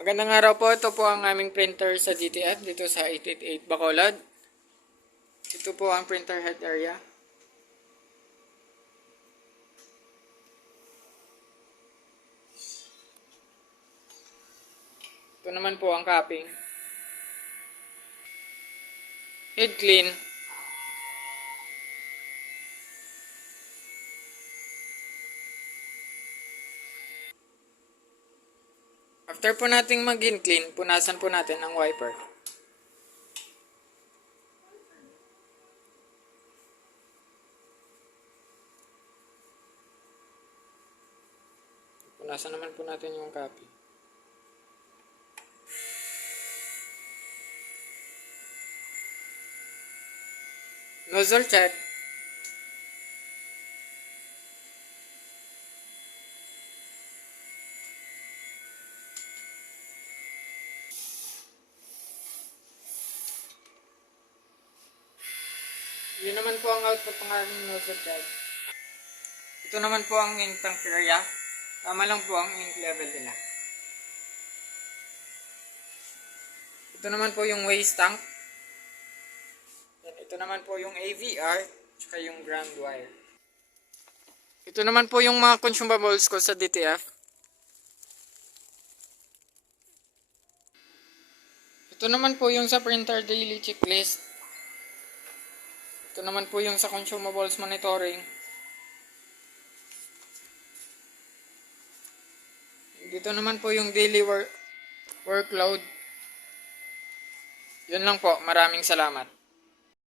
Magandang araw po. Ito po ang aming printer sa GTF dito sa 888 Bacolod. Ito po ang printer head area. Ito naman po ang capping. Head clean. After po nating mag-in clean, punasan po natin ang wiper. Punasan naman po natin yung copy. Nozzle check. Yun naman po ang output ng aming nozzle check. Ito naman po ang ink tank area. Tama lang po ang ink level nila. Ito naman po yung waste tank. Ito naman po yung AVR tsaka yung ground wire. Ito naman po yung mga consumables ko sa DTF. Ito naman po yung sa printer daily checklist. Ito naman po yung sa consumables monitoring. Dito naman po yung daily workload. Yun lang po. Maraming salamat.